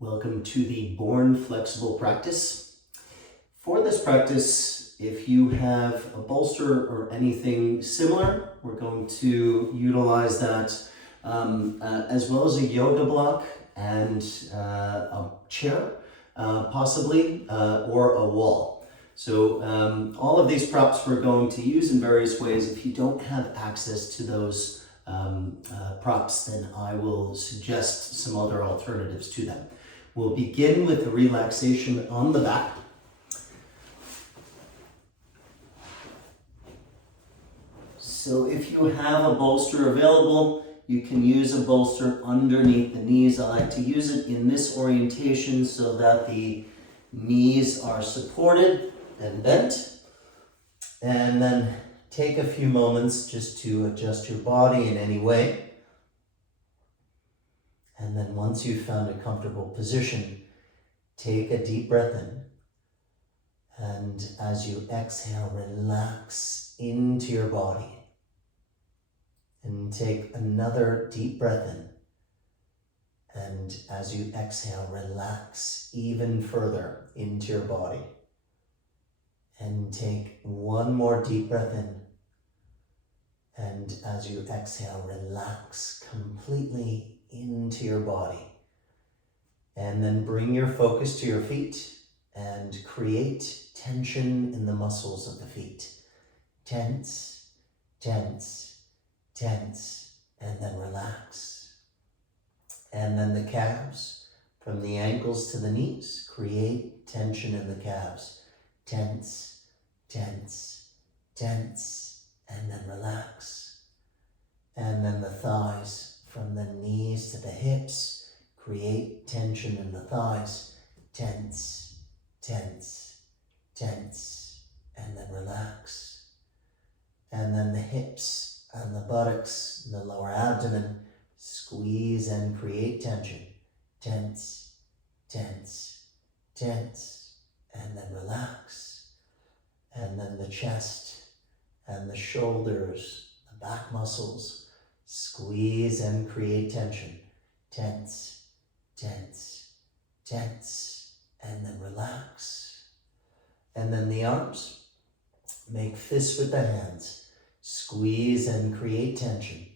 Welcome to the Born Flexible practice. For this practice, if you have a bolster or anything similar, we're going to utilize that as well as a yoga block and a chair, possibly, or a wall. So all of these props we're going to use in various ways. If you don't have access to those props, then I will suggest some other alternatives to them. We'll begin with the relaxation on the back. So if you have a bolster available, you can use a bolster underneath the knees. I like to use it in this orientation so that the knees are supported and bent. And then take a few moments just to adjust your body in any way. And then once you've found a comfortable position, take a deep breath in. And as you exhale, relax into your body. And take another deep breath in. And as you exhale, relax even further into your body. And take one more deep breath in. And as you exhale, relax completely into your body. And then bring your focus to your feet and create tension in the muscles of the feet. Tense, tense, tense, and then relax. And then the calves, from the ankles to the knees, create tension in the calves. Tense, tense, tense, and then relax. And then the thighs, from the knees to the hips, create tension in the thighs. Tense, tense, tense, and then relax. And then the hips and the buttocks, and the lower abdomen, squeeze and create tension. Tense, tense, tense, and then relax. And then the chest and the shoulders, the back muscles, squeeze and create tension. Tense, tense, tense, and then relax. And then the arms, make fists with the hands. Squeeze and create tension.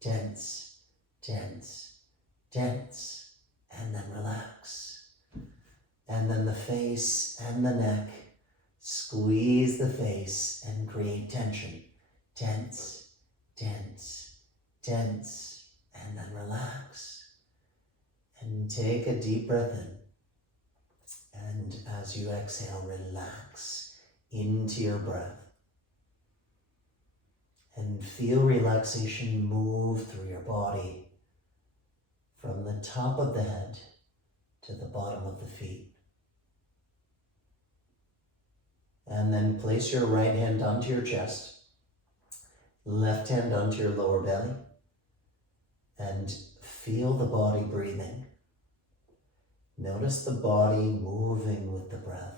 Tense, tense, tense, and then relax. And then the face and the neck, squeeze the face and create tension. Tense, tense, tense, and then relax. And take a deep breath in. And as you exhale, relax into your breath. And feel relaxation move through your body from the top of the head to the bottom of the feet. And then place your right hand onto your chest, left hand onto your lower belly, and feel the body breathing. Notice the body moving with the breath.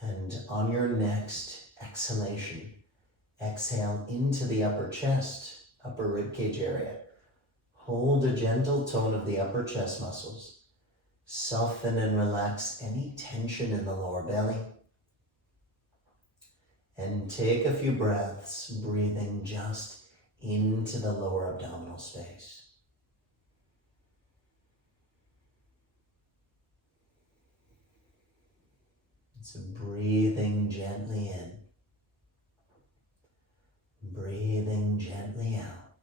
And on your next exhalation, exhale into the upper chest, upper ribcage area. Hold a gentle tone of the upper chest muscles. Soften and relax any tension in the lower belly. And take a few breaths, breathing just into the lower abdominal space. So breathing gently in, breathing gently out.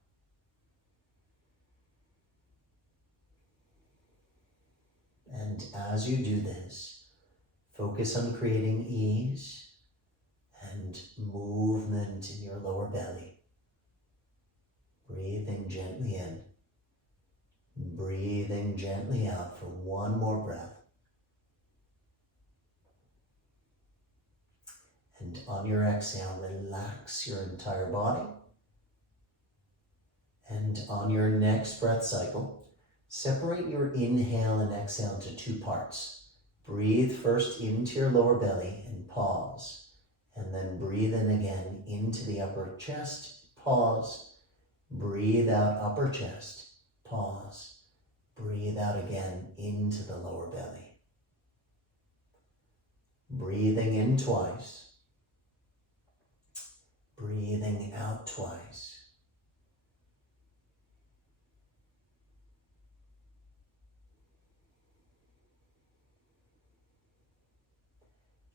And as you do this, focus on creating ease and movement in your lower belly. Breathing gently in, breathing gently out for one more breath. And on your exhale, relax your entire body. And on your next breath cycle, separate your inhale and exhale into two parts. Breathe first into your lower belly and pause. And then breathe in again into the upper chest, pause. Breathe out upper chest, pause. Breathe out again into the lower belly. Breathing in twice. Breathing out twice.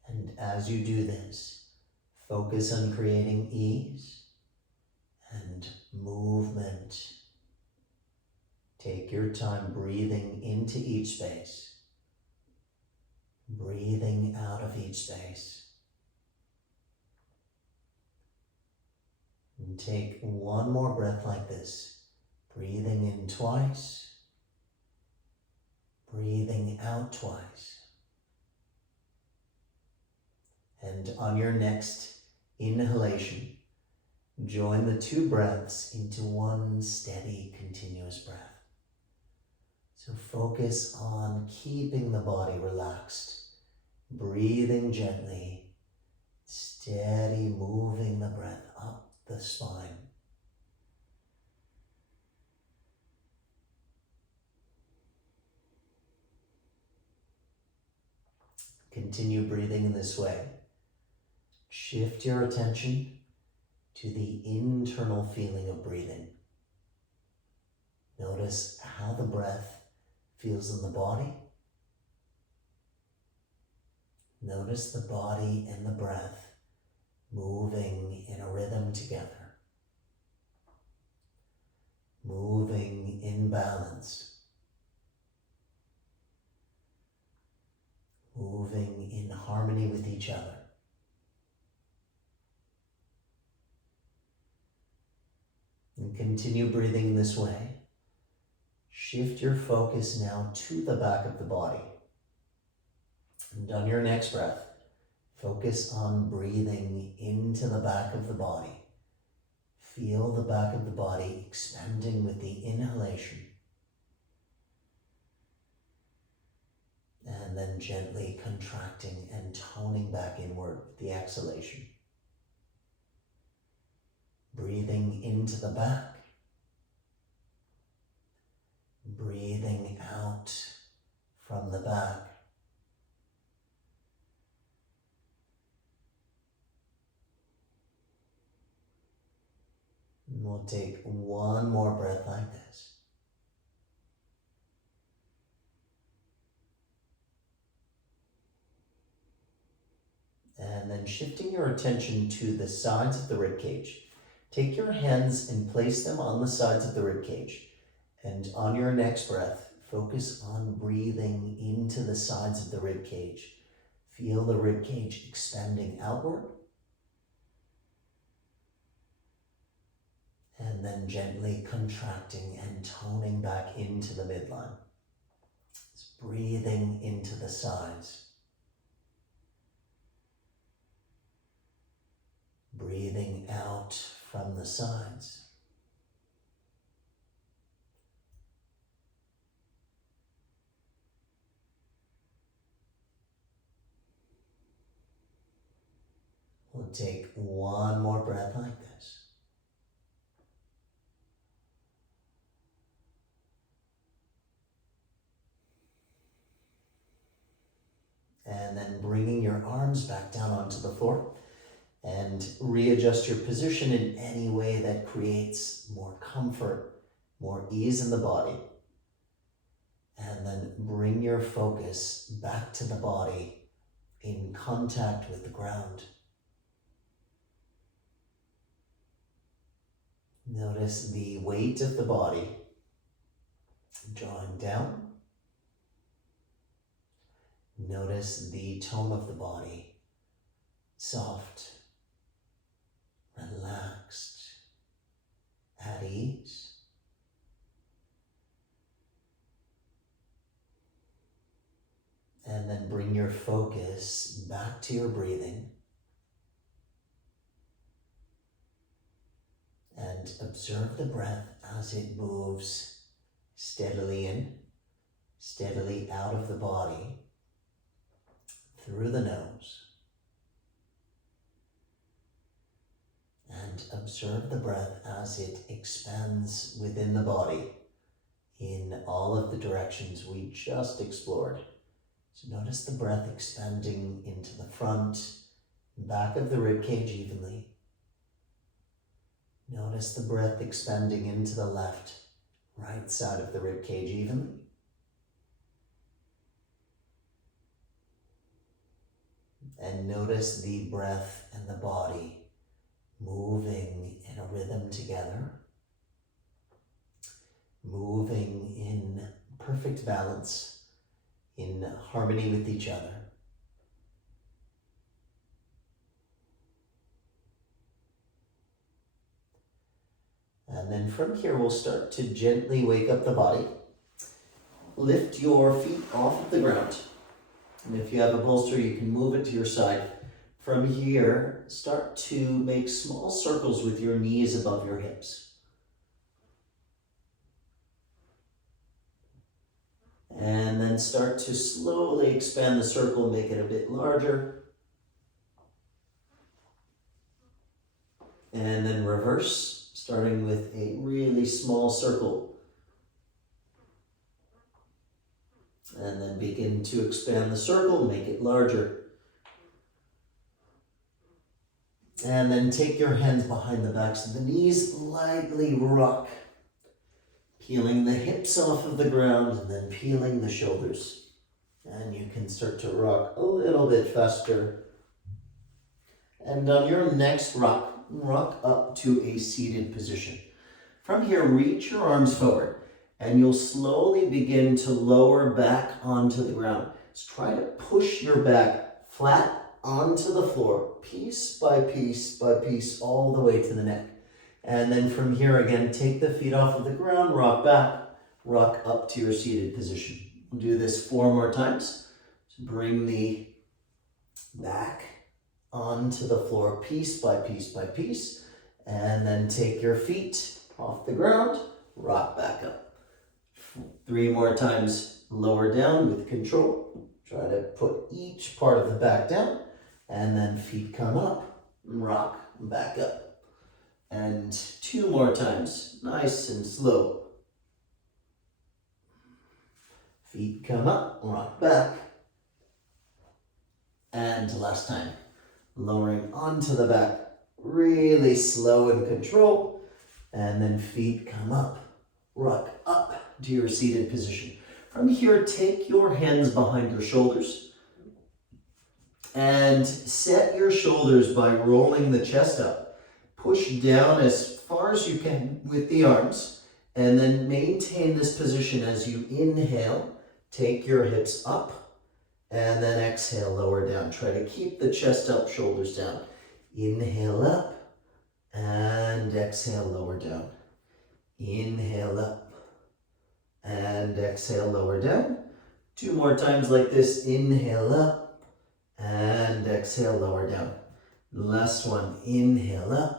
And as you do this, focus on creating ease and movement. Take your time breathing into each space, breathing out of each space. And take one more breath like this, breathing in twice, breathing out twice. And on your next inhalation, join the two breaths into one steady, continuous breath. So focus on keeping the body relaxed, breathing gently, steady, moving the breath up the spine. Continue breathing in this way. Shift your attention to the internal feeling of breathing. Notice how the breath feels in the body. Notice the body and the breath moving in a rhythm together. Moving in balance. Moving in harmony with each other. And continue breathing this way. Shift your focus now to the back of the body. And on your next breath, focus on breathing into the back of the body. Feel the back of the body expanding with the inhalation. And then gently contracting and toning back inward with the exhalation. Breathing into the back. Breathing out from the back. And we'll take one more breath like this. And then shifting your attention to the sides of the ribcage. Take your hands and place them on the sides of the ribcage. And on your next breath, focus on breathing into the sides of the ribcage. Feel the ribcage expanding outward. And then gently contracting and toning back into the midline. It's breathing into the sides. Breathing out from the sides. We'll take one more breath like this. And then bringing your arms back down onto the floor and readjust your position in any way that creates more comfort, more ease in the body. And then bring your focus back to the body in contact with the ground. Notice the weight of the body drawing down. Notice the tone of the body, soft, relaxed, at ease. And then bring your focus back to your breathing. And observe the breath as it moves steadily in, steadily out of the body, through the nose. And observe the breath as it expands within the body, in all of the directions we just explored. So notice the breath expanding into the front, back of the ribcage evenly. Notice the breath expanding into the left, right side of the ribcage evenly. And notice the breath and the body moving in a rhythm together, moving in perfect balance, in harmony with each other. And then from here, we'll start to gently wake up the body. Lift your feet off of the ground. And if you have a bolster, you can move it to your side. From here, start to make small circles with your knees above your hips. And then start to slowly expand the circle, make it a bit larger. And then reverse, starting with a really small circle. And then begin to expand the circle, make it larger. And then take your hands behind the backs of the knees, lightly rock. Peeling the hips off of the ground and then peeling the shoulders. And you can start to rock a little bit faster. And on your next rock, rock up to a seated position. From here, reach your arms forward and you'll slowly begin to lower back onto the ground. So try to push your back flat onto the floor, piece by piece by piece, all the way to the neck. And then from here again, take the feet off of the ground, rock back, rock up to your seated position. We'll do this 4 more times. So bring the back onto the floor, piece by piece by piece. And then take your feet off the ground, rock back up. 3 more times, lower down with control. Try to put each part of the back down. And then feet come up, rock back up. And 2 more times, nice and slow. Feet come up, rock back. And last time, lowering onto the back, really slow and control. And then feet come up, rock up to your seated position. From here, take your hands behind your shoulders. And set your shoulders by rolling the chest up. Push down as far as you can with the arms, and then maintain this position as you inhale. Take your hips up, and then exhale, lower down. Try to keep the chest up, shoulders down. Inhale up, and exhale, lower down. Inhale up, and exhale, lower down. 2 more times like this. Inhale up, and exhale, lower down. Last one. Inhale up,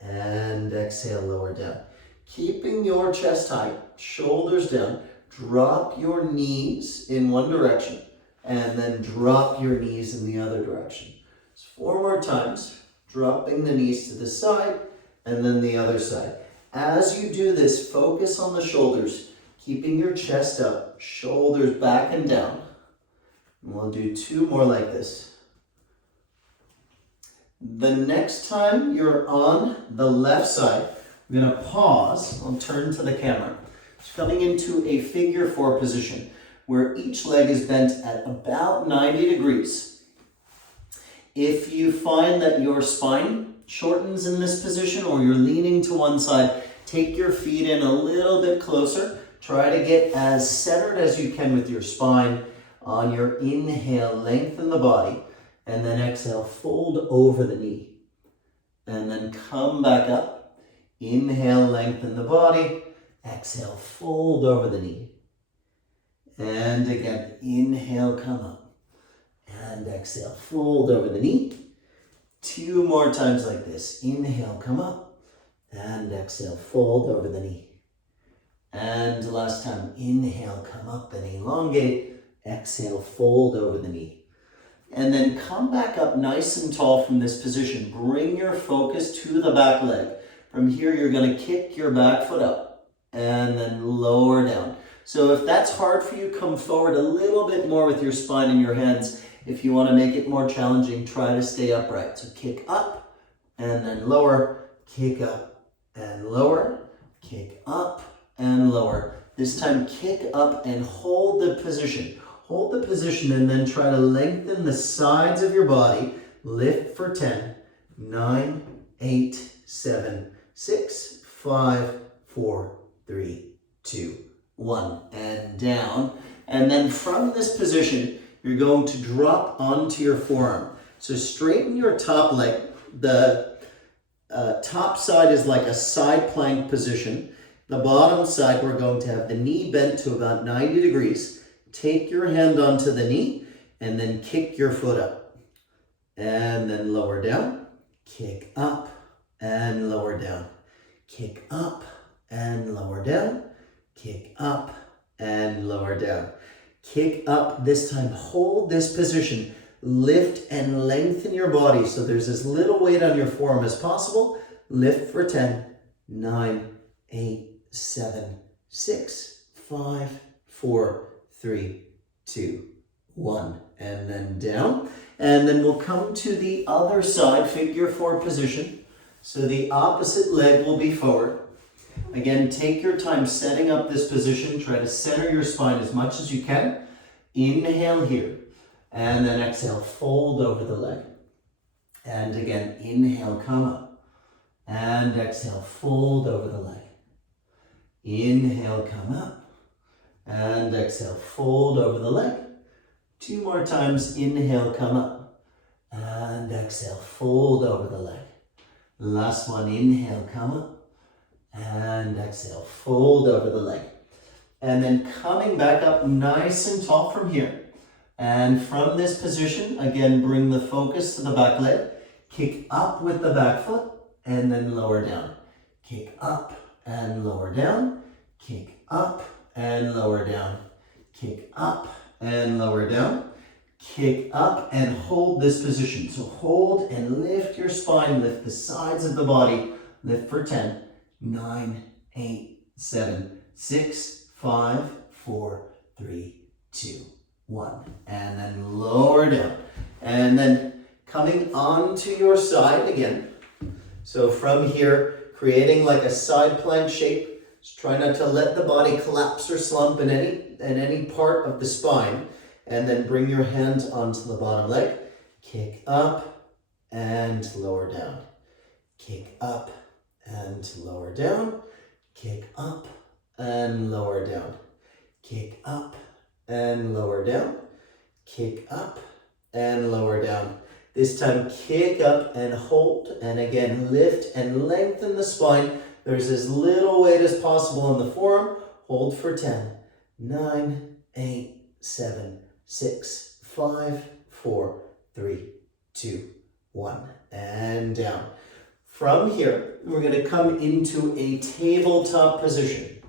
and exhale, lower down. Keeping your chest high, shoulders down. Drop your knees in one direction and then drop your knees in the other direction. So 4 more times, dropping the knees to the side and then the other side. As you do this, focus on the shoulders, keeping your chest up, shoulders back and down. And we'll do 2 more like this. The next time you're on the left side, we're going to pause. I'll turn to the camera. It's coming into a figure 4 position where each leg is bent at about 90 degrees. If you find that your spine shortens in this position or you're leaning to one side, take your feet in a little bit closer. Try to get as centered as you can with your spine. On your inhale, lengthen the body. And then exhale, fold over the knee. And then come back up. Inhale, lengthen the body. Exhale, fold over the knee. And again, inhale, come up. And exhale, fold over the knee. 2 more times like this. Inhale, come up. And exhale, fold over the knee. And last time, inhale, come up and elongate. Exhale, fold over the knee. And then come back up nice and tall from this position. Bring your focus to the back leg. From here, you're going to kick your back foot up. and then lower down. So if that's hard for you, come forward a little bit more with your spine and your hands. If you want to make it more challenging, try to stay upright. So kick up and then lower, kick up and lower, kick up and lower. This time kick up and hold the position. Hold the position and then try to lengthen the sides of your body. Lift for 10, 9, 8, 7, 6, 5, 4, 3, 2, 1. And down. And then from this position, you're going to drop onto your forearm. So straighten your top leg. The top side is like a side plank position. The bottom side, we're going to have the knee bent to about 90 degrees. Take your hand onto the knee and then kick your foot up. And then lower down. Kick up and lower down. Kick up and lower down. Kick up and lower down. Kick up. This time, hold this position. Lift and lengthen your body so there's as little weight on your forearm as possible. Lift for 10, 9, 8, 7, 6, 5, 4, 3, 2, 1. And then down. And then we'll come to the other side, figure 4 position. So the opposite leg will be forward. Again, take your time setting up this position. Try to center your spine as much as you can. Inhale here. And then exhale, fold over the leg. And again, inhale, come up. And exhale, fold over the leg. Inhale, come up. And exhale, fold over the leg. 2 more times. Inhale, come up. And exhale, fold over the leg. Last one. Inhale, come up. And exhale, fold over the leg. And then coming back up nice and tall from here. And from this position, again, bring the focus to the back leg. Kick up with the back foot and then lower down. Kick up and lower down. Kick up and lower down. Kick up and lower down. Kick up and hold this position. So hold and lift your spine. Lift the sides of the body. Lift for 10, 9, 8, 7, 6, 5, 4, 3, 2, 1. And then lower down. And then coming onto your side again. So from here, creating like a side plank shape. Just try not to let the body collapse or slump in any part of the spine. And then bring your hands onto the bottom leg. Kick up and lower down. Kick up and lower down. Kick up and lower down. Kick up and lower down. Kick up and lower down. This time kick up and hold, and again lift and lengthen the spine. There's as little weight as possible in the forearm. Hold for 10, 9, 8, 7, 6, 5, 4, 3, 2, 1. And down. From here, we're going to come into a tabletop position.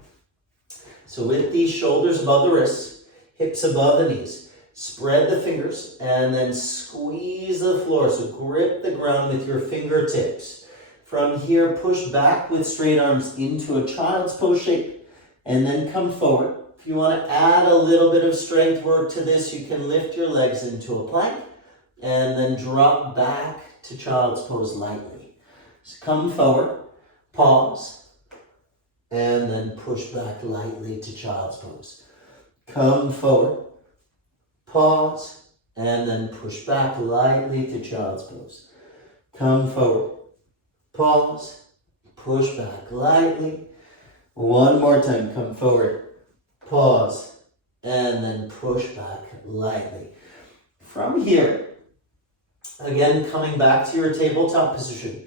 So with these shoulders above the wrists, hips above the knees, spread the fingers and then squeeze the floor. So grip the ground with your fingertips. From here, push back with straight arms into a child's pose shape and then come forward. If you want to add a little bit of strength work to this, you can lift your legs into a plank and then drop back to child's pose lightly. So come forward, pause, and then push back lightly to child's pose. Come forward, pause, and then push back lightly to child's pose. Come forward, pause, push back lightly. One more time, come forward, pause, and then push back lightly. From here, again, coming back to your tabletop position.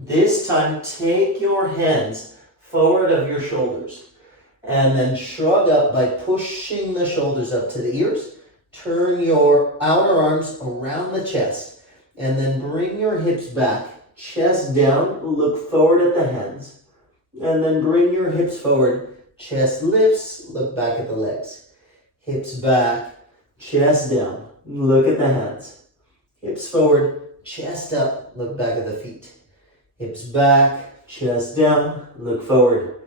This time, take your hands forward of your shoulders and then shrug up by pushing the shoulders up to the ears. Turn your outer arms around the chest and then bring your hips back, chest down, look forward at the hands, and then bring your hips forward, chest lifts, look back at the legs. Hips back, chest down, look at the hands. Hips forward, chest up, look back at the feet. Hips back, chest down, look forward.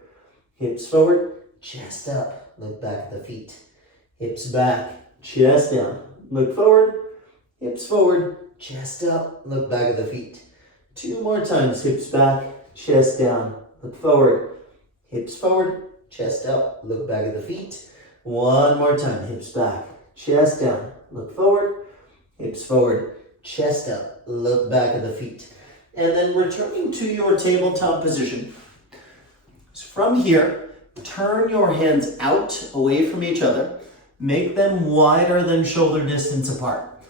hips forward, chest up, look back at the feet. Hips back, chest down, look forward, hips forward, chest up, look back at the feet. 2 more times, hips back, chest down, look forward, hips forward, chest up, look back at the feet. 1 more time, hips back, chest down, look forward, hips forward, chest up, look back at the feet. And then returning to your tabletop position. So from here, turn your hands out away from each other. Make them wider than shoulder distance apart.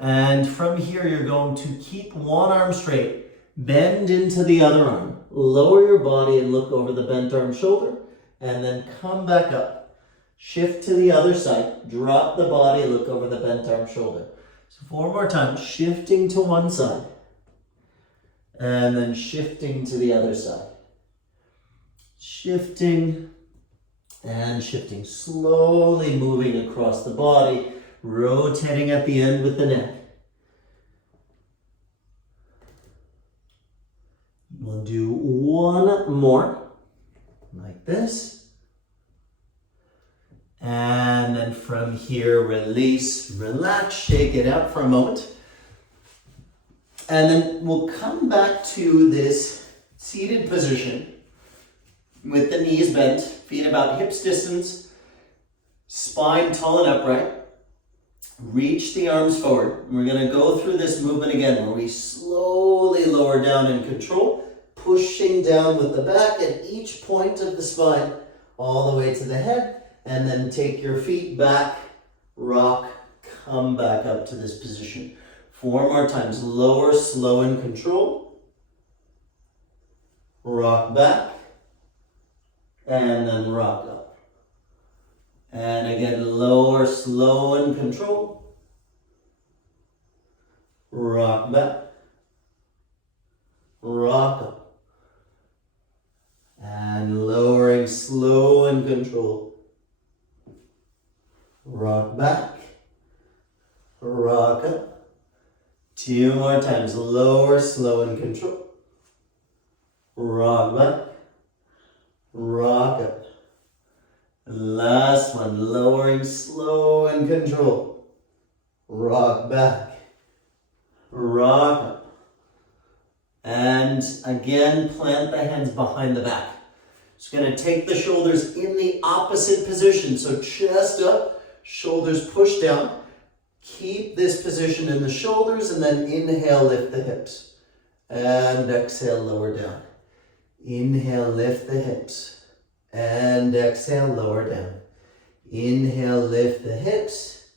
And from here, you're going to keep one arm straight. Bend into the other arm. Lower your body and look over the bent arm shoulder. And then come back up. Shift to the other side. Drop the body, look over the bent arm shoulder. So 4 more times. Shifting to one side. And then shifting to the other side. Shifting and shifting. Slowly moving across the body. Rotating at the end with the neck. We'll do 1 more. Like this. And then from here, release, relax, shake it out for a moment. And then we'll come back to this seated position with the knees bent, feet about hips distance, spine tall and upright. Reach the arms forward. We're going to go through this movement again where we slowly lower down in control, pushing down with the back at each point of the spine all the way to the head, and then take your feet back, rock, come back up to this position. 4 more times. Lower, slow and control. Rock back. And then rock up. And again, lower, slow and control. Rock back. Rock up. And lowering, slow and control. Rock back. Rock up. 2 more times. Lower, slow and control. Rock back. Rock up. Last one. Lowering, slow and control. Rock back. Rock up. And again, plant the hands behind the back. Just going to take the shoulders in the opposite position. So chest up, shoulders push down. Keep this position in the shoulders and then inhale, lift the hips. And exhale, lower down. Inhale, lift the hips. And exhale, lower down. Inhale, lift the hips.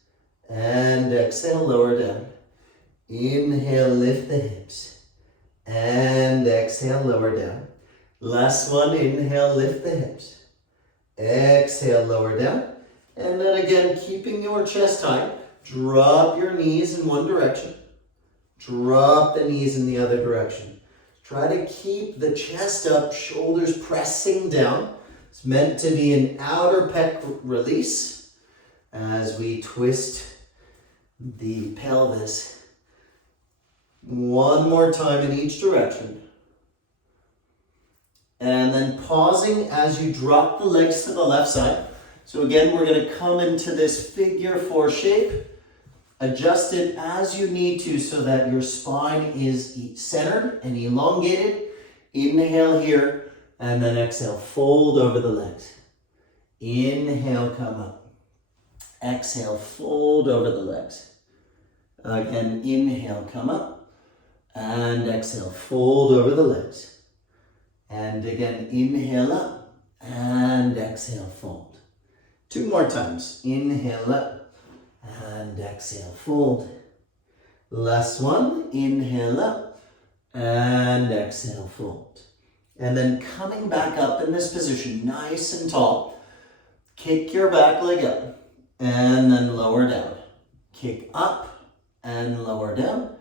And exhale, lower down. Inhale, lift the hips. And exhale, lower down. Last one, inhale, lift the hips. Exhale, lower down. And then again, keeping your chest high. Drop your knees in one direction. Drop the knees in the other direction. Try to keep the chest up, shoulders pressing down. It's meant to be an outer pec release as we twist the pelvis. 1 more time in each direction. And then pausing as you drop the legs to the left side. So again, we're going to come into this figure 4 shape. Adjust it as you need to so that your spine is centered and elongated. Inhale here, and then exhale, fold over the legs. Inhale, come up. Exhale, fold over the legs. Again, inhale, come up. And exhale, fold over the legs. And again, inhale up. And exhale, fold. 2 more times. Inhale up. And exhale, fold. Last one, inhale up and exhale, fold. And then coming back up in this position, nice and tall. Kick your back leg up and then lower down. Kick up and lower down.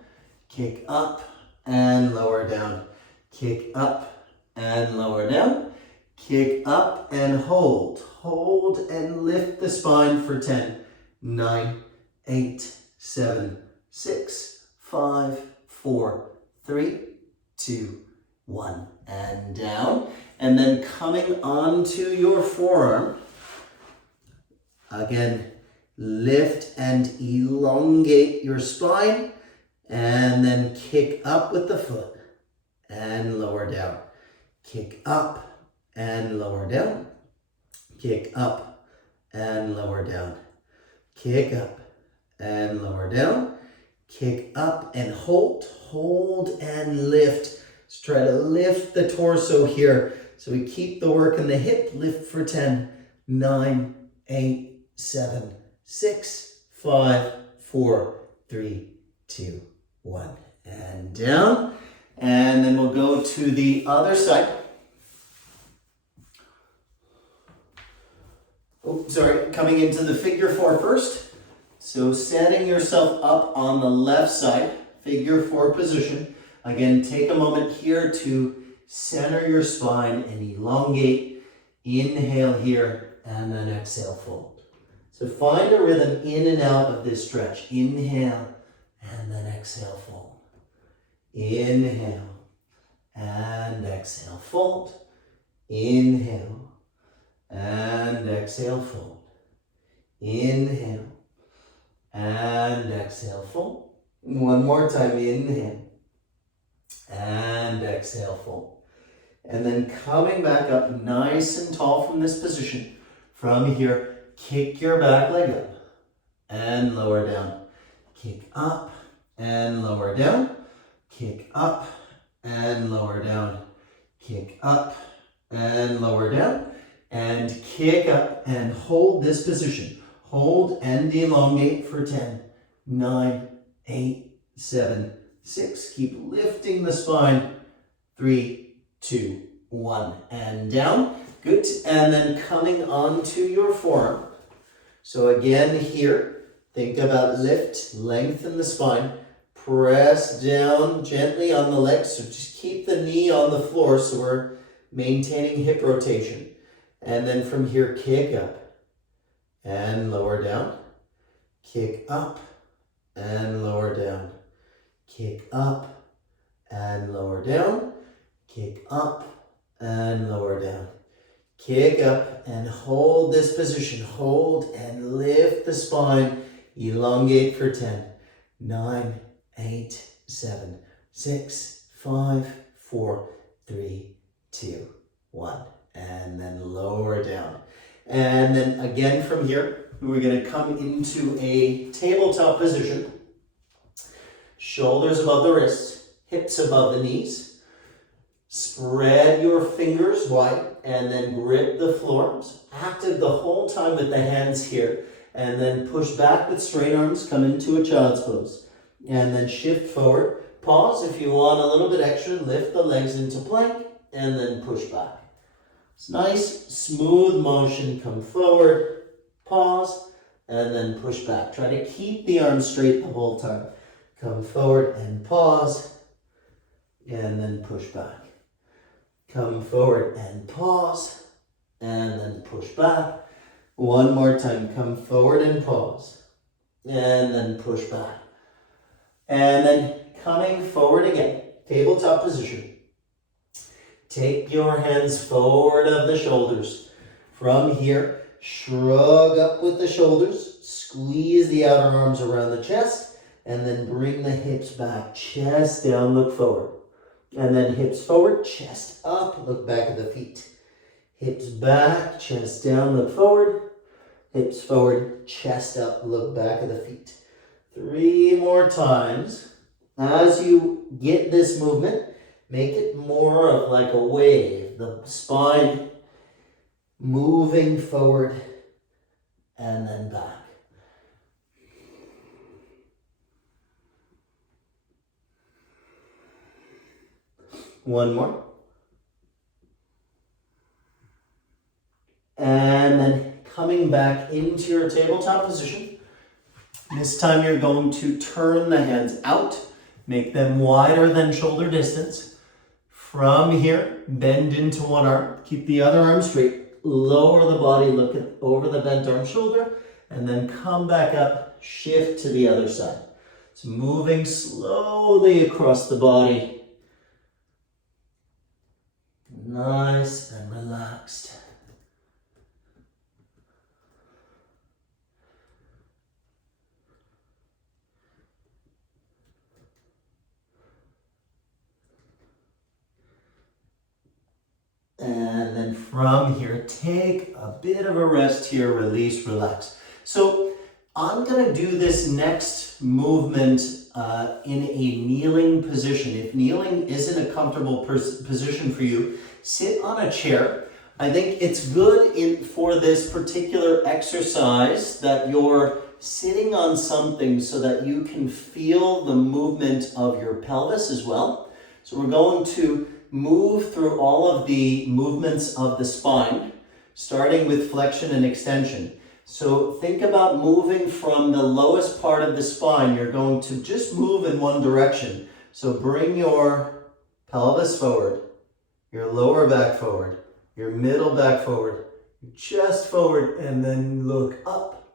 Kick up and lower down. Kick up and lower down. Kick up and hold. Hold and lift the spine for 10. 9, 8, 7, 6, 5, 4, 3, 2, 1, and down. And then coming onto your forearm, again, lift and elongate your spine, and then kick up with the foot and lower down. Kick up and lower down. Kick up and lower down. Kick up and lower down. Kick up and hold. Hold and lift. Let's try to lift the torso here. So we keep the work in the hip. Lift for 10, 9, 8, 7, 6, 5, 4, 3, 2, 1. And down. And then we'll go to the other side. Oh, sorry, coming into the figure 4 first. So setting yourself up on the left side, figure 4 position. Again, take a moment here to center your spine and elongate. Inhale here, and then exhale, fold. So find a rhythm in and out of this stretch. Inhale, and then exhale, fold. Inhale, and exhale, fold. Inhale, and exhale, fold. Inhale, and exhale, fold. One more time, inhale, and exhale, fold. And then coming back up nice and tall from this position. From here, kick your back leg up and lower down. Kick up and lower down. Kick up and lower down. Kick up and lower down. And kick up and hold this position. Hold and elongate for 10, 9, 8, 7, 6. Keep lifting the spine. 3, 2, 1. And down. Good. And then coming onto your forearm. So again here, think about lift, lengthen the spine. Press down gently on the legs. So just keep the knee on the floor so we're maintaining hip rotation. And then from here, kick up and lower down. Kick up and lower down. Kick up and lower down. Kick up and lower down. Kick up and hold this position. Hold and lift the spine. Elongate for 10, 9, 8, 7, 6, 5, 4, 3, 2, 1. And then lower down. And then again from here, we're going to come into a tabletop position. Shoulders above the wrists, hips above the knees. Spread your fingers wide and then grip the floor. So active the whole time with the hands here. And then push back with straight arms, come into a child's pose. And then shift forward. Pause if you want a little bit extra. Lift the legs into plank and then push back. It's nice, smooth motion. Come forward, pause, and then push back. Try to keep the arms straight the whole time. Come forward and pause, and then push back. Come forward and pause, and then push back. One more time. Come forward and pause, and then push back. And then coming forward again, tabletop position. Take your hands forward of the shoulders. From here, shrug up with the shoulders. Squeeze the outer arms around the chest. And then bring the hips back. Chest down, look forward. And then hips forward, chest up, look back at the feet. Hips back, chest down, look forward. Hips forward, chest up, look back at the feet. 3 more times. As you get this movement, make it more of like a wave. The spine moving forward and then back. One more. And then coming back into your tabletop position. This time you're going to turn the hands out. Make them wider than shoulder distance. From here, bend into one arm. Keep the other arm straight. Lower the body, look over the bent arm shoulder. And then come back up, shift to the other side. It's moving slowly across the body. nice and relaxed. And then from here, take a bit of a rest here, release, relax. So I'm gonna do this next movement in a kneeling position. If kneeling isn't a comfortable position for you, sit on a chair. I think it's good for this particular exercise that you're sitting on something so that you can feel the movement of your pelvis as well. So we're going to move through all of the movements of the spine, starting with flexion and extension. So think about moving from the lowest part of the spine. You're going to just move in one direction. So bring your pelvis forward, your lower back forward, your middle back forward, your chest forward, and then look up.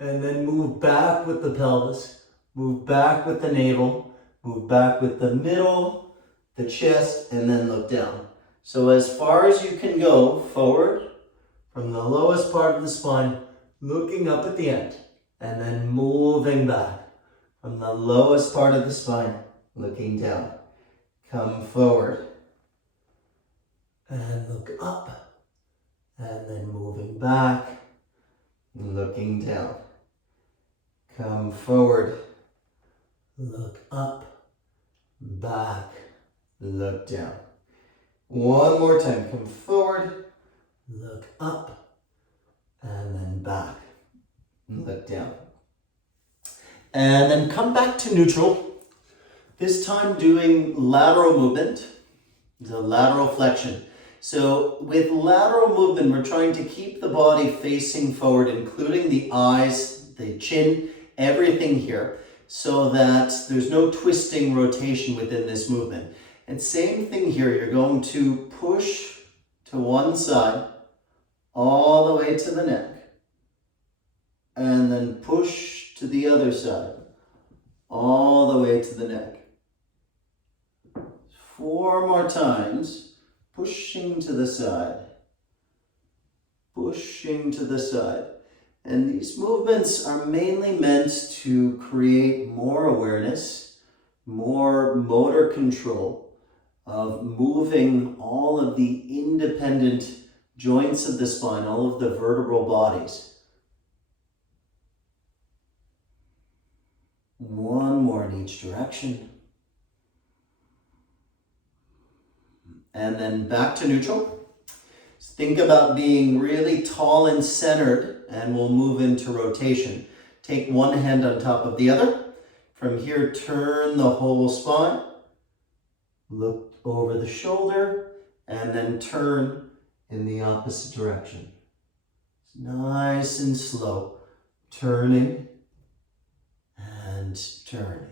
And then move back with the pelvis, move back with the navel, move back with the middle, the chest, and then look down. So as far as you can go forward from the lowest part of the spine, looking up at the end, and then moving back from the lowest part of the spine, looking down. Come forward and look up, and then moving back, looking down. Come forward, look up, back, look down. One more time, come forward, look up, and then back, look down. And then come back to neutral. This time doing lateral movement, the lateral flexion. So with lateral movement, we're trying to keep the body facing forward, including the eyes, the chin, everything here, so that there's no twisting rotation within this movement. And same thing here, you're going to push to one side, all the way to the neck, and then push to the other side, all the way to the neck. 4 more times, pushing to the side, pushing to the side. And these movements are mainly meant to create more awareness, more motor control of moving all of the independent joints of the spine, all of the vertebral bodies. One more in each direction. And then back to neutral. Think about being really tall and centered, and we'll move into rotation. Take one hand on top of the other. From here, turn the whole spine. Look over the shoulder, and then turn in the opposite direction. Nice and slow. Turning and turning.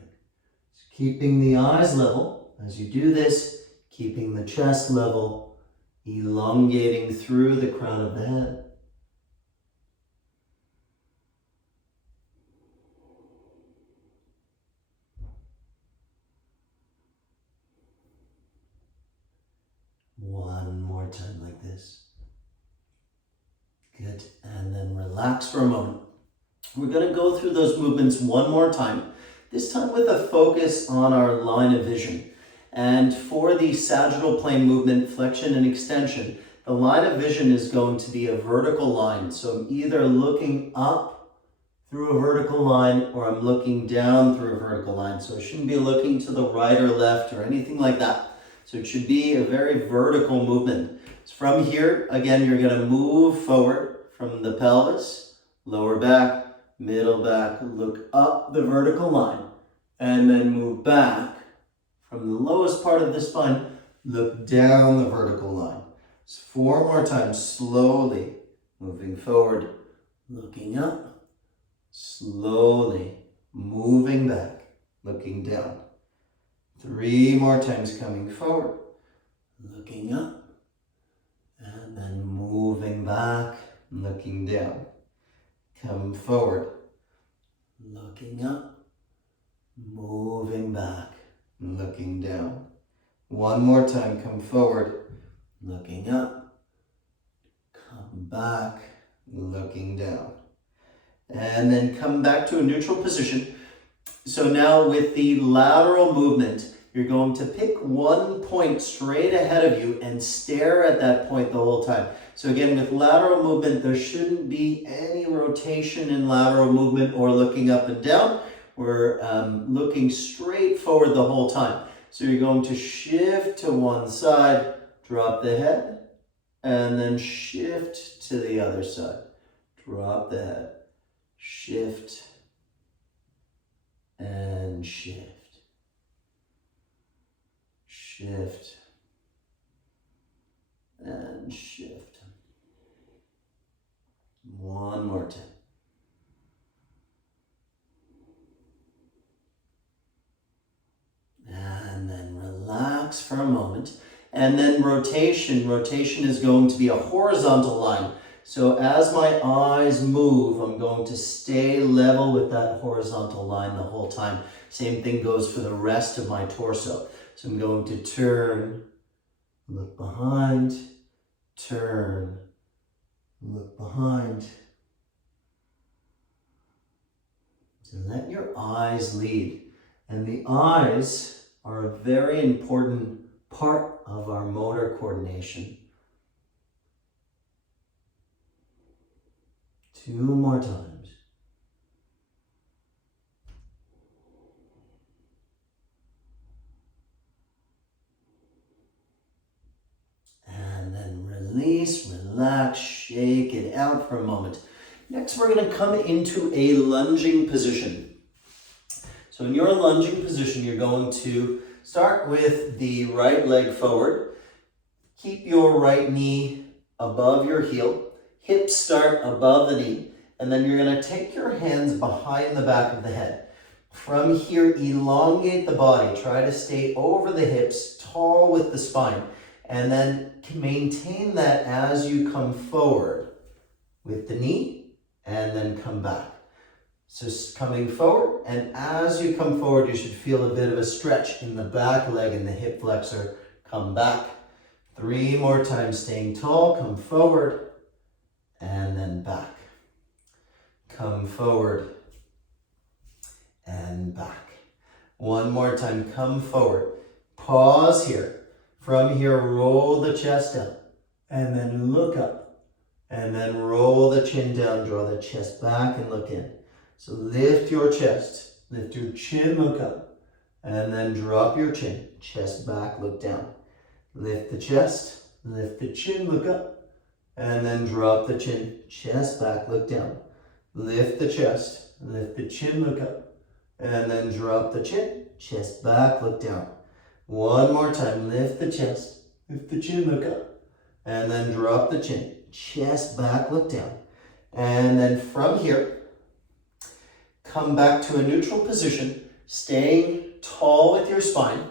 Keeping the eyes level as you do this, keeping the chest level, elongating through the crown of the head. One more time like this. Good. And then relax for a moment. We're going to go through those movements one more time, this time with a focus on our line of vision. And for the sagittal plane movement, flexion and extension, the line of vision is going to be a vertical line. So I'm either looking up through a vertical line or I'm looking down through a vertical line. So I shouldn't be looking to the right or left or anything like that. So it should be a very vertical movement. So from here, again, you're going to move forward from the pelvis, lower back, middle back, look up the vertical line, and then move back from the lowest part of the spine, look down the vertical line. So 4 more times, slowly moving forward, looking up, slowly moving back, looking down. 3 more times, coming forward, looking up, and then moving back, looking down. Come forward, looking up, moving back, looking down. 1 more time, come forward, looking up, come back, looking down. And then come back to a neutral position. So now with the lateral movement, you're going to pick one point straight ahead of you and stare at that point the whole time. So again, with lateral movement, there shouldn't be any rotation in lateral movement or looking up and down. We're looking straight forward the whole time. So you're going to shift to one side, drop the head, and then shift to the other side. Drop the head, shift, and shift. Shift, and shift. One more time. And then relax for a moment. And then rotation. Rotation is going to be a horizontal line. So as my eyes move, I'm going to stay level with that horizontal line the whole time. Same thing goes for the rest of my torso. So I'm going to turn, look behind, turn, look behind. So let your eyes lead. And the eyes are a very important part of our motor coordination. 2 more times. And then release, relax, shake it out for a moment. Next, we're going to come into a lunging position. So in your lunging position, you're going to start with the right leg forward. Keep your right knee above your heel. Hips start above the knee. And then you're going to take your hands behind the back of the head. From here, elongate the body. Try to stay over the hips, tall with the spine. And then maintain that as you come forward with the knee and then come back. So coming forward, and as you come forward, you should feel a bit of a stretch in the back leg and the hip flexor. Come back. 3 more times, staying tall. Come forward, and then back. Come forward, and back. 1 more time, come forward. Pause here. From here, roll the chest up, and then look up, and then roll the chin down, draw the chest back and look in. So lift your chest, lift your chin, look up, and then drop your chin, chest back, look down. Lift the chest, lift the chin, look up, and then drop the chin, chest back, look down. Lift the chest, lift the chin, look up, and then drop the chin, chest back, look down. 1 more time, lift the chest, lift the chin, look up, and then drop the chin, chest back, look down. And then from here, come back to a neutral position, staying tall with your spine.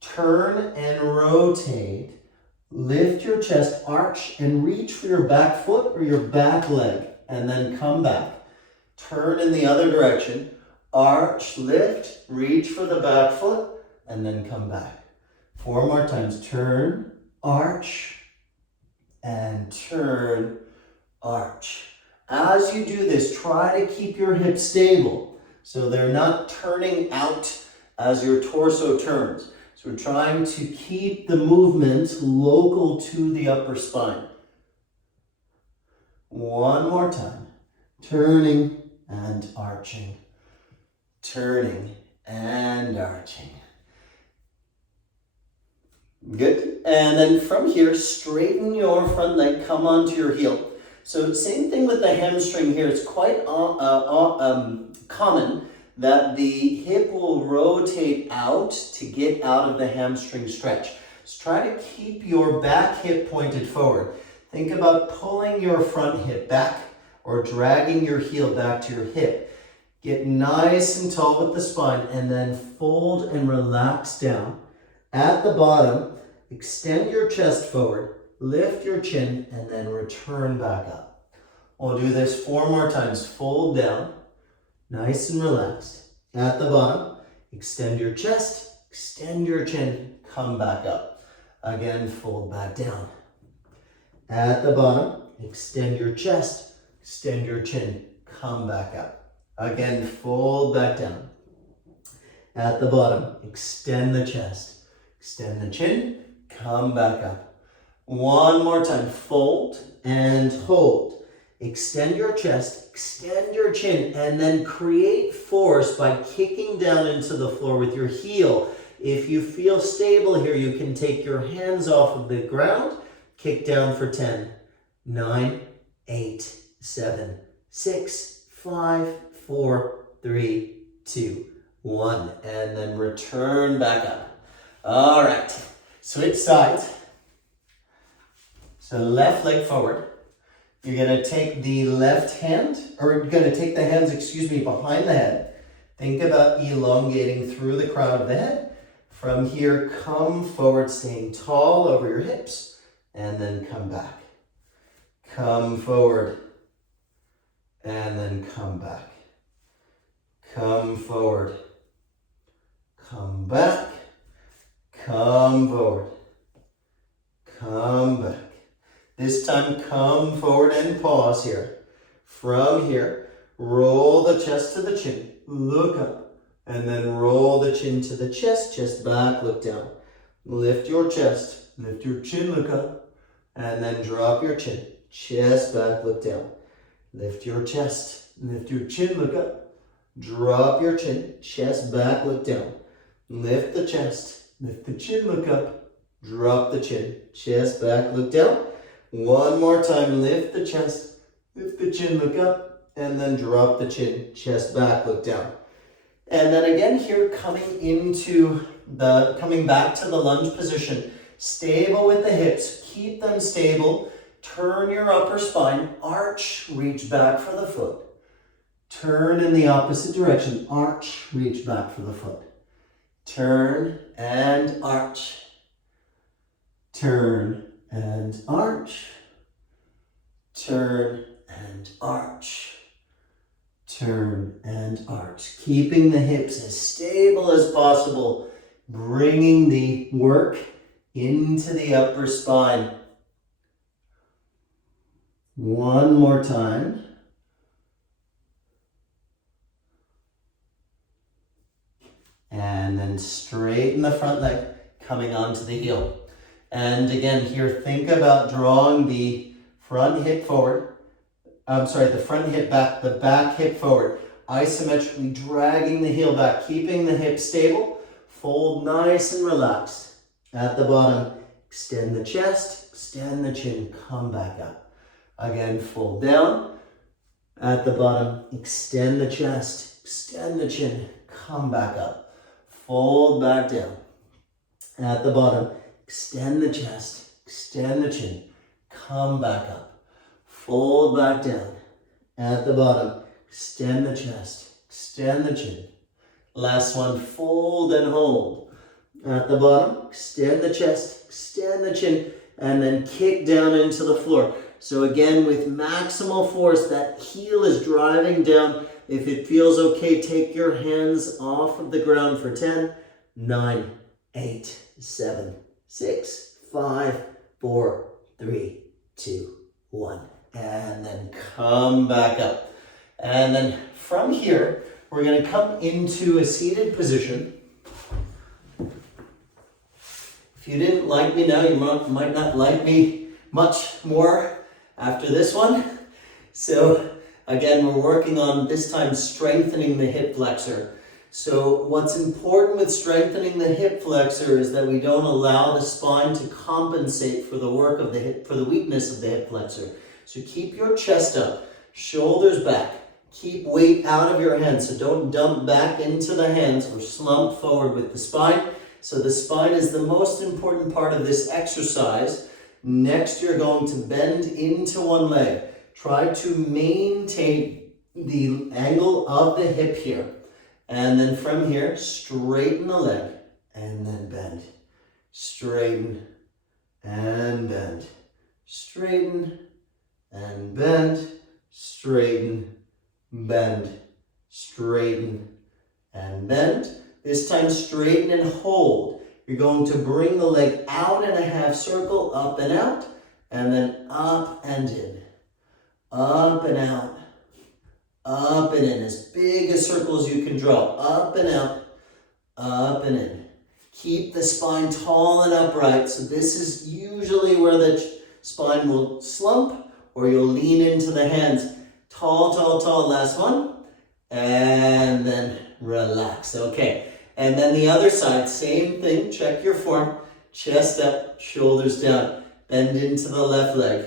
Turn and rotate. Lift your chest, arch, and reach for your back foot or your back leg, and then come back. Turn in the other direction. Arch, lift, reach for the back foot, and then come back. 4 more times. Turn, arch, and turn, arch. As you do this, try to keep your hips stable so they're not turning out as your torso turns. So we're trying to keep the movement local to the upper spine. 1 more time. Turning and arching. Turning and arching. Good. And then from here, straighten your front leg, come onto your heel. So same thing with the hamstring here. It's quite common that the hip will rotate out to get out of the hamstring stretch. So try to keep your back hip pointed forward. Think about pulling your front hip back or dragging your heel back to your hip. Get nice and tall with the spine and then fold and relax down. At the bottom, extend your chest forward, lift your chin, and then return back up. We'll do this 4 more times. Fold down, nice and relaxed. At the bottom, extend your chest, extend your chin, come back up. Again, fold back down. At the bottom, extend your chest, extend your chin, come back up. Again, fold back down. At the bottom, extend the chest, extend the chin, come back up. One more time, fold and hold. Extend your chest, extend your chin, and then create force by kicking down into the floor with your heel. If you feel stable here, you can take your hands off of the ground, kick down for 10, 9, 8, 7, 6, 5, 4, 3, 2, 1. And then return back up. All right, switch sides. So left leg forward. You're gonna take the left hand, or you're gonna take the hands, behind the head. Think about elongating through the crown of the head. From here, come forward, staying tall over your hips, and then come back. Come forward, and then come back. Come forward, come back, come forward, come back. This time, come forward and pause here. From here, roll the chest to the chin, look up. And then roll the chin to the chest, chest back, look down. Lift your chest, lift your chin, look up. And then drop your chin, chest back, look down. Lift your chest, lift your chin, look up. Drop your chin, chest back, look down. Lift the chest, lift the chin, look up. Drop the chin, chest back, look down. One more time, lift the chest, lift the chin, look up. And then drop the chin, chest back, look down. And then again here, coming back to the lunge position, stable with the hips, keep them stable, turn your upper spine, arch, reach back for the foot. Turn in the opposite direction, arch, reach back for the foot. Turn and arch. Turn and arch. Turn and arch. Turn and arch, keeping the hips as stable as possible, bringing the work into the upper spine. One more time. And then straighten the front leg, coming onto the heel. And again here, think about drawing the front hip forward. The front hip back, the back hip forward. Isometrically dragging the heel back, keeping the hips stable. Fold nice and relaxed. At the bottom, extend the chest, extend the chin, come back up. Again, fold down. At the bottom, extend the chest, extend the chin, come back up. Fold back down. At the bottom, extend the chest, extend the chin, come back up. Fold back down. At the bottom, extend the chest, extend the chin. Last one, fold and hold. At the bottom, extend the chest, extend the chin, and then kick down into the floor. So again, with maximal force, that heel is driving down. If it feels okay, take your hands off of the ground for 10, 9, 8, 7, 6, 5, 4, 3, 2, 1. And then come back up. And then from here, we're going to come into a seated position. If you didn't like me now, you might not like me much more after this one. So again, we're working on this time strengthening the hip flexor. So what's important with strengthening the hip flexor is that we don't allow the spine to compensate for the work of the hip, for the weakness of the hip flexor. So keep your chest up, shoulders back, keep weight out of your hands. So don't dump back into the hands or slump forward with the spine. So the spine is the most important part of this exercise. Next, you're going to bend into one leg. Try to maintain the angle of the hip here. And then from here, straighten the leg and then bend. Straighten and bend. Straighten and bend. Straighten, bend. Straighten and bend. This time straighten and hold. You're going to bring the leg out in a half circle, up and out, and then up and in. Up and out, up and in. As big a circle as you can draw. Up and out, up and in. Keep the spine tall and upright. So this is usually where the spine will slump, or you'll lean into the hands. Tall, tall, tall. Last one. And then relax. Okay. And then the other side, same thing. Check your form. Chest up, shoulders down. Bend into the left leg.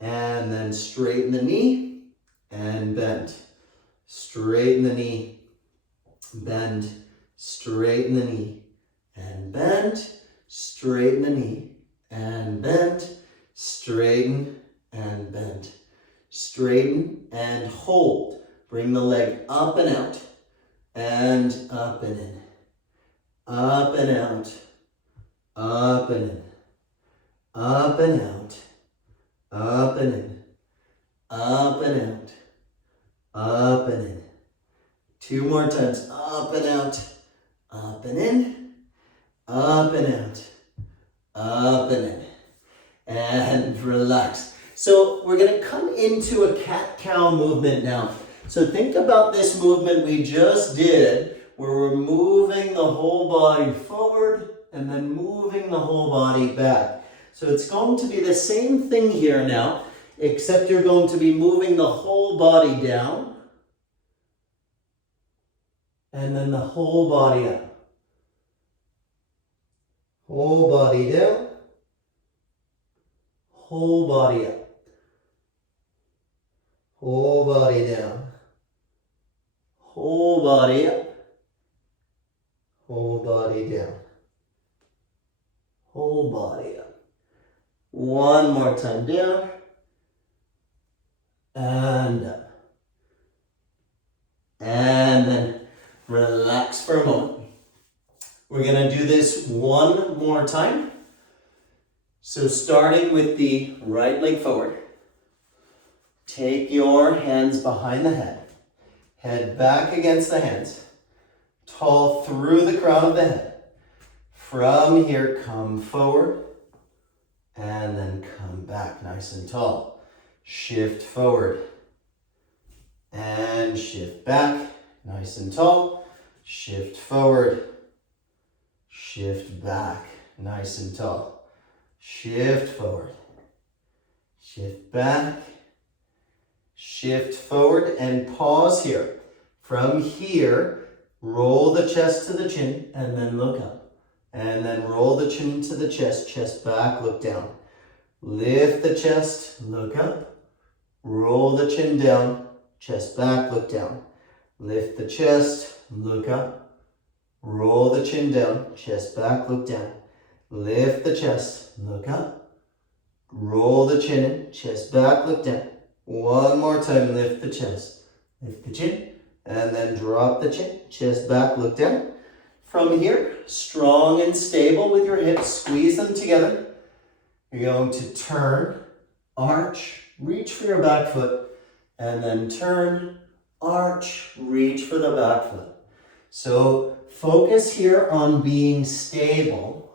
And then straighten the knee and bend. Straighten the knee, bend. Straighten the knee and bend. Straighten the knee and bend. Straighten and bend. Straighten and hold. Bring the leg up and out. And up and in. Up and out. Up and in. Up and out. Up and in. Up and out. Up and in. 2 more times. Up and out. Up and in. Up and out. Up and in. And relax. So we're going to come into a cat-cow movement now. So think about this movement we just did, where we're moving the whole body forward and then moving the whole body back. So it's going to be the same thing here now, except you're going to be moving the whole body down and then the whole body up. Whole body down, whole body up. Whole body down, whole body up, whole body down, whole body up. 1 more time, down and up. And then relax for a moment. We're going to do this 1 more time. So starting with the right leg forward. Take your hands behind the head back against the hands, tall through the crown of the head. From here, come forward, and then come back nice and tall. Shift forward, and shift back, nice and tall. Shift forward, shift back, nice and tall. Shift forward, shift back, shift forward and pause here. From here, roll the chest to the chin and then look up. And then roll the chin to the chest back, look down. Lift the chest, look up. Roll the chin down, chest back, look down. Lift the chest, look up. Roll the chin down, chest back, look down. Lift the chest, look up. Roll the chin in, chest back, look down. 1 more time, lift the chest, lift the chin, and then drop the chin, chest back, look down. From here, strong and stable with your hips, squeeze them together. You're going to turn, arch, reach for your back foot, and then turn, arch, reach for the back foot. So focus here on being stable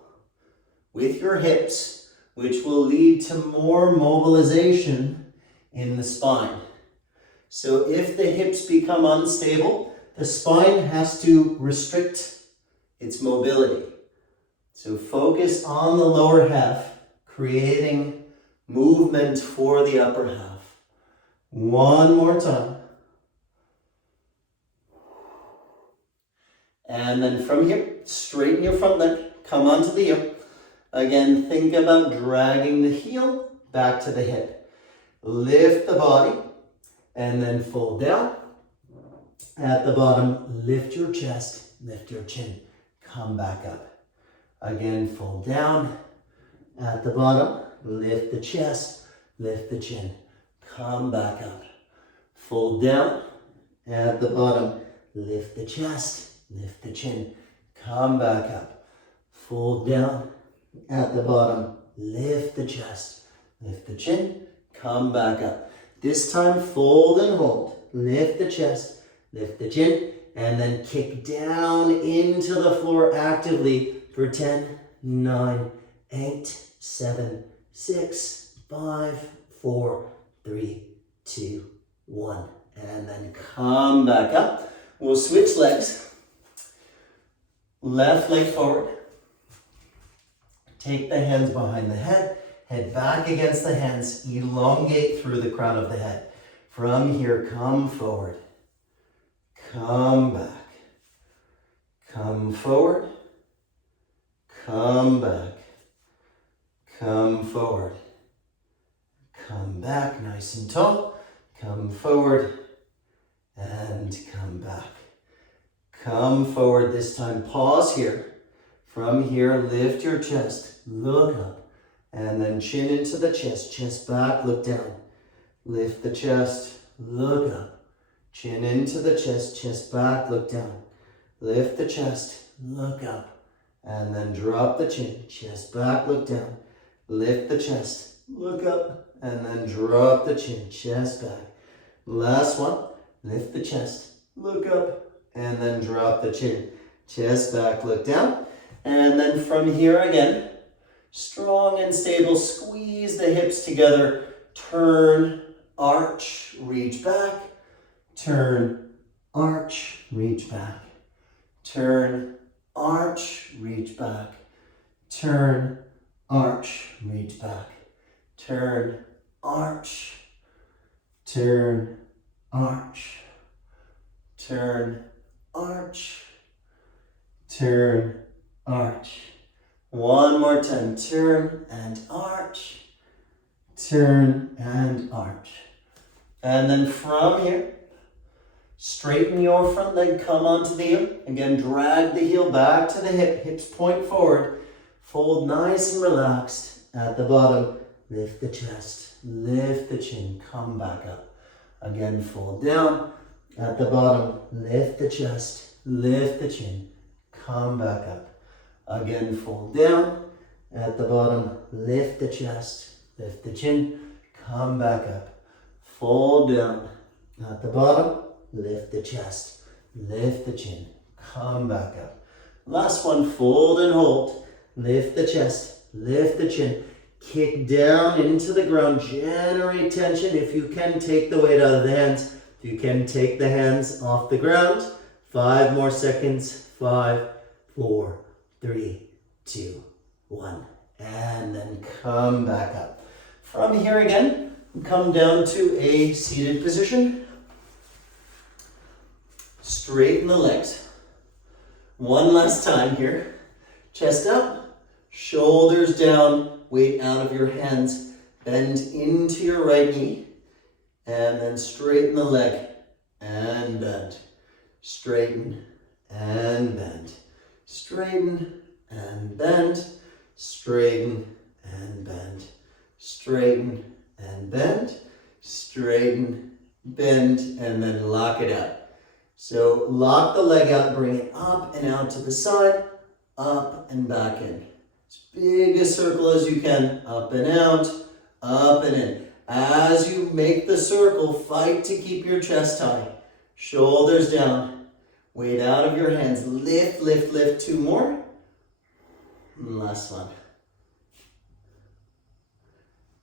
with your hips, which will lead to more mobilization in the spine. So if the hips become unstable, the spine has to restrict its mobility. So focus on the lower half, creating movement for the upper half. 1 more time. And then from here, straighten your front leg, come onto the heel. Again, think about dragging the heel back to the hip. Lift the body and then fold down. At the bottom, lift your chest, lift your chin, come back up. Again, fold down. At the bottom, lift the chest, lift the chin, come back up. Fold down. At the bottom, lift the chest, lift the chin, come back up. Fold down. At the bottom, lift the chest, lift the chin, come back up. This time, fold and hold. Lift the chest, lift the chin, and then kick down into the floor actively, for 10, 9, 8, 7, 6, 5, 4, 3, 2, 1. And then come back up. We'll switch legs. Left leg forward. Take the hands behind the head. Head back against the hands. Elongate through the crown of the head. From here, come forward. Come back. Come forward. Come back. Come forward. Come back nice and tall. Come forward and come back. Come forward this time. Pause here. From here, lift your chest. Look up. And then chin into the chest. Chest back, look down. Lift the chest. Look up. Chin into the chest. Chest back, look down. Lift the chest. Look up. And then drop the chin. Chest back, look down. Lift the chest. Look up. And then drop the chin. Chest back. Last one. Lift the chest. Look up. And then drop the chin. Chest back, look down. And then from here again, strong and stable, squeeze the hips together. Turn, arch, reach back. Turn, arch, reach back. Turn, arch, reach back. Turn, arch, reach back. Turn, arch. Turn, arch. Turn, arch. Turn, arch. One more time. Turn and arch. Turn and arch. And then from here, straighten your front leg, come onto the heel. Again, drag the heel back to the hip. Hips point forward. Fold nice and relaxed. At the bottom, lift the chest. Lift the chin. Come back up. Again, fold down. At the bottom, lift the chest. Lift the chin. Come back up. Again, fold down. At the bottom, lift the chest. Lift the chin. Come back up. Fold down. At the bottom, lift the chest. Lift the chin. Come back up. Last one, fold and hold. Lift the chest. Lift the chin. Kick down into the ground. Generate tension. If you can, take the weight out of the hands. If you can, take the hands off the ground. 5 more seconds. 5, 4, 3, 2, 1. And then come back up. From here again, come down to a seated position. Straighten the legs. One last time here. Chest up, shoulders down, weight out of your hands. Bend into your right knee. And then straighten the leg and bend. Straighten and bend. Straighten and bend. Straighten and bend. Straighten and bend. Straighten, bend, and then lock it out. So lock the leg out, bring it up and out to the side, up and back in. As big a circle as you can, up and out, up and in. As you make the circle, fight to keep your chest high. Shoulders down, weight out of your hands. Lift, lift, lift. 2 more. And last one.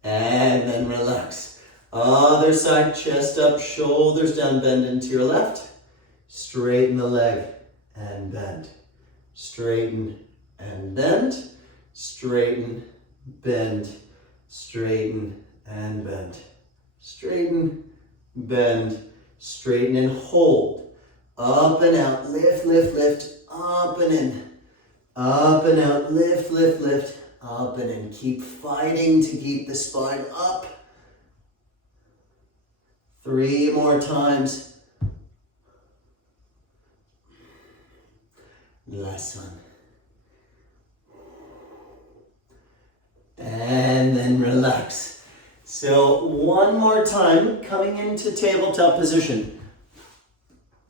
And then relax. Other side, chest up, shoulders down, bend into your left. Straighten the leg and bend. Straighten and bend. Straighten, bend, straighten and bend. Straighten, bend, straighten and hold. Up and out, lift, lift, lift, up and in. Up and out, lift, lift, lift, up and in. Keep fighting to keep the spine up. 3 more times. Last one. And then relax. So one more time, coming into tabletop position.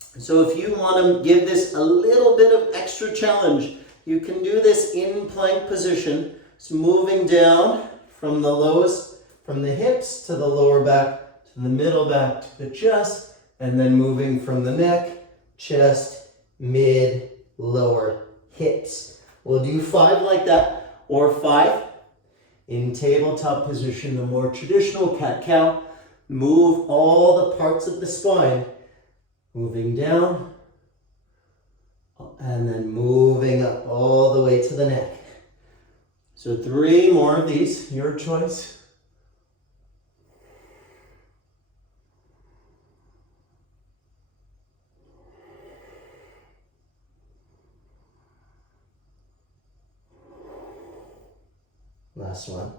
So if you want to give this a little bit of extra challenge, you can do this in plank position. So moving down from the lowest, from the hips to the lower back, to the middle back, to the chest, and then moving from the neck, chest, mid, lower, hips. We'll do 5 like that, or 5 in tabletop position, the more traditional cat-cow. Move all the parts of the spine, moving down, and then moving up all the way to the neck. So 3 more of these, your choice. Last one.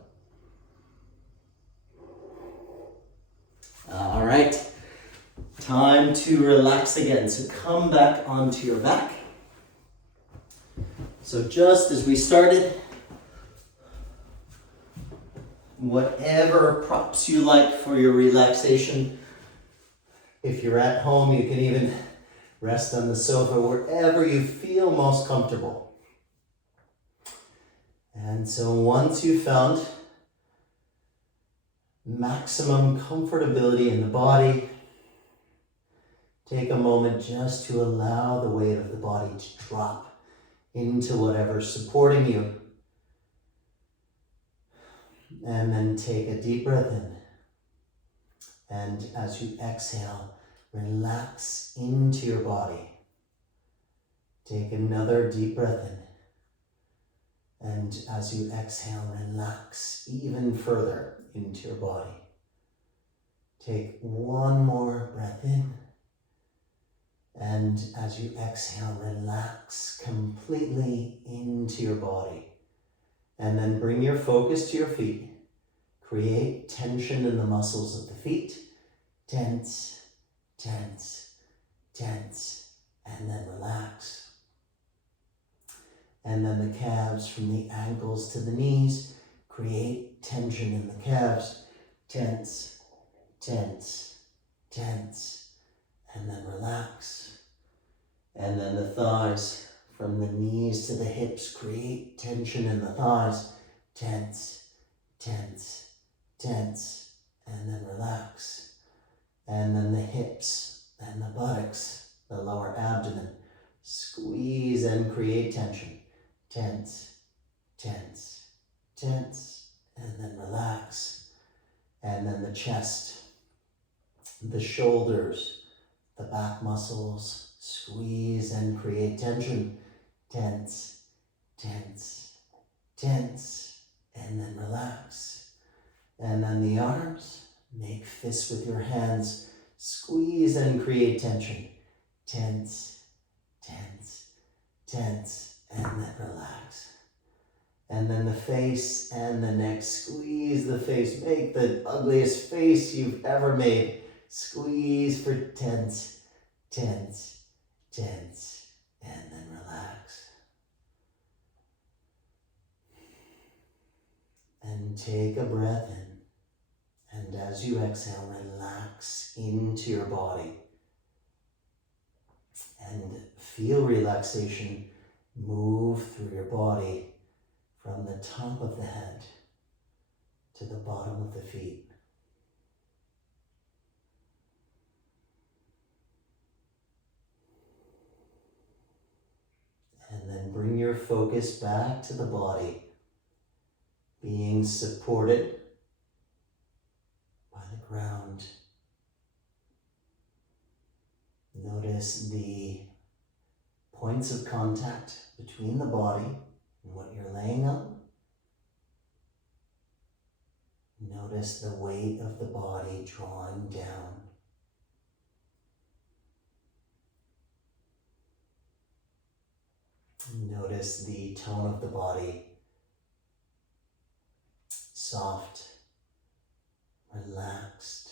All right, time to relax again. So come back onto your back. So just as we started, whatever props you like for your relaxation. If you're at home, you can even rest on the sofa, wherever you feel most comfortable. And so once you've found maximum comfortability in the body, take a moment just to allow the weight of the body to drop into whatever's supporting you. And then take a deep breath in. And as you exhale, relax into your body. Take another deep breath in. And as you exhale, relax even further into your body. Take one more breath in. And as you exhale, relax completely into your body. And then bring your focus to your feet. Create tension in the muscles of the feet. Tense, tense, tense, and then relax. And then the calves from the ankles to the knees. Create tension in the calves. Tense, tense, tense, and then relax. And then the thighs from the knees to the hips. Create tension in the thighs. Tense, tense, tense, and then relax. And then the hips and the buttocks, the lower abdomen. Squeeze and create tension. Tense, tense, tense, and then relax. And then the chest, the shoulders, the back muscles, squeeze and create tension. Tense, tense, tense, and then relax. And then the arms, make fists with your hands, squeeze and create tension. Tense, tense, tense, and then relax. And then the face and the neck, squeeze the face, make the ugliest face you've ever made. Squeeze for tense, tense, tense, and then relax. And take a breath in. And as you exhale, relax into your body. And feel relaxation move through your body from the top of the head to the bottom of the feet. And then bring your focus back to the body, being supported by the ground. Notice the points of contact between the body and what you're laying on. Notice the weight of the body drawing down. Notice the tone of the body, soft, relaxed,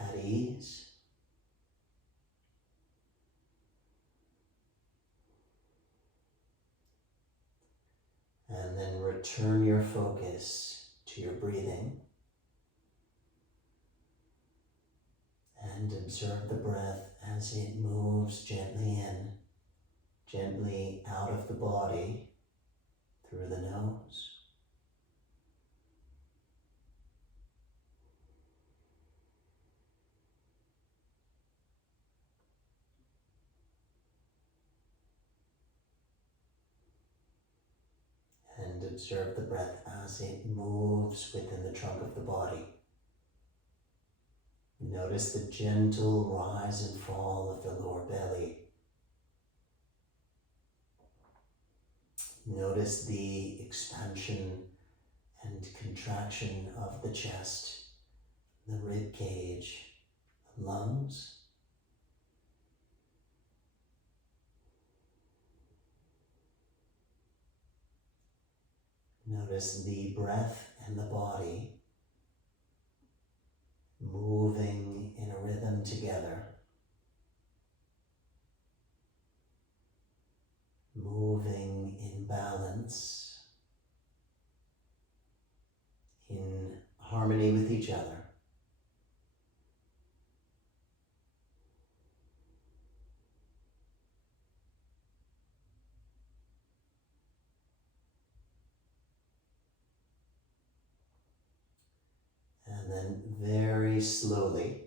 at ease. And then return your focus to your breathing and observe the breath as it moves gently in, gently out of the body through the nose. observe the breath as it moves within the trunk of the body. Notice the gentle rise and fall of the lower belly. Notice the expansion and contraction of the chest, the rib cage, the lungs. Notice the breath and the body moving in a rhythm together. Moving in balance, in harmony with each other. And then very slowly,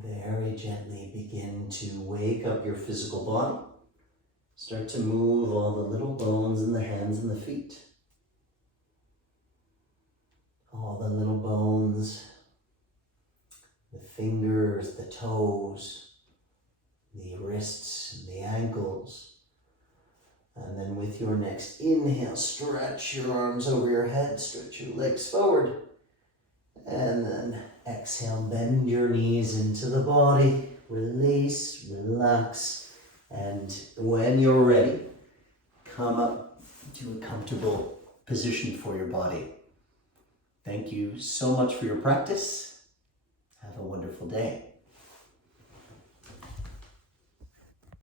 very gently begin to wake up your physical body. Start to move all the little bones in the hands and the feet. All the little bones, the fingers, the toes, the wrists, the ankles. And then with your next inhale, stretch your arms over your head, stretch your legs forward. And then exhale, bend your knees into the body, release, relax. And when you're ready, come up to a comfortable position for your body. Thank you so much for your practice. Have a wonderful day.